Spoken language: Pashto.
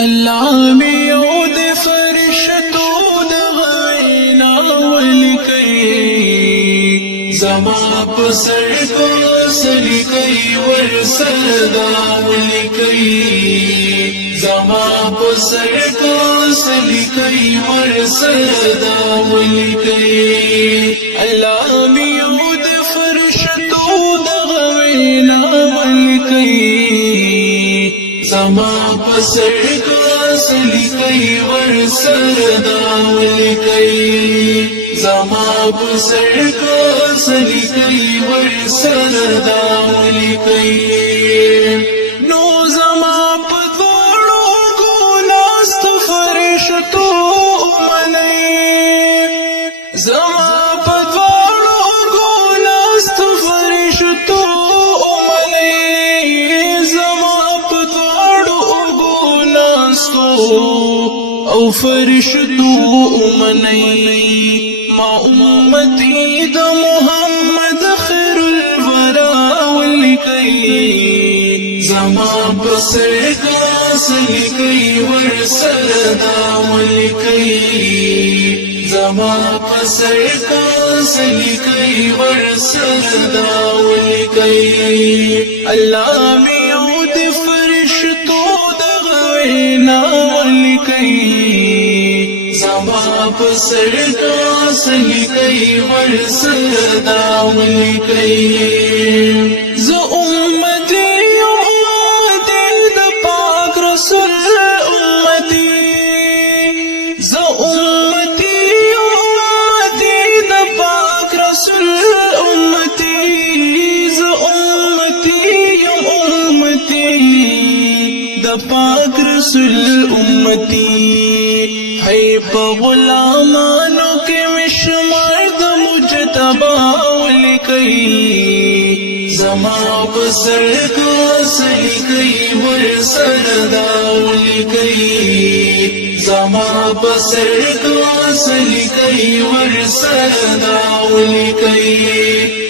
الله میو د فرشتو د غوینا ولیکي زما په سر کو سلیکي ورسدا ولیکي زما په سر کو سلیکي ورسدا ولیکي الله میو د فرشتو د غوینا ولیکي زما په سر کو سلیکي ورسدا ولیکي زما په سر کو سلیکي ورسدا ولیکي نو زما په دوړو ګناست فرشتو منئ زما په دوړو ګناست فرشتو او فرشتو امنی ما امتی د محمد خیر الورا ولیکي زما بسر کا سلیکي ورسدا ولیکي زما بسر کا سلیکي ورسدا ولیکي الله میو د فرشتو د غوینا زما په سر کو سلیکي ورسدا ولیکي زه امتي د پاک رسول امتي زه امتي د پاک رسول امتي زه امتي د پاک رسول امتي ہے پا غلامانو کے مشمار دا مجتبا ولیکي زما بسر کو سلیکي ورسدا ولیکي زما بسر کو سلیکي ورسدا ولیکي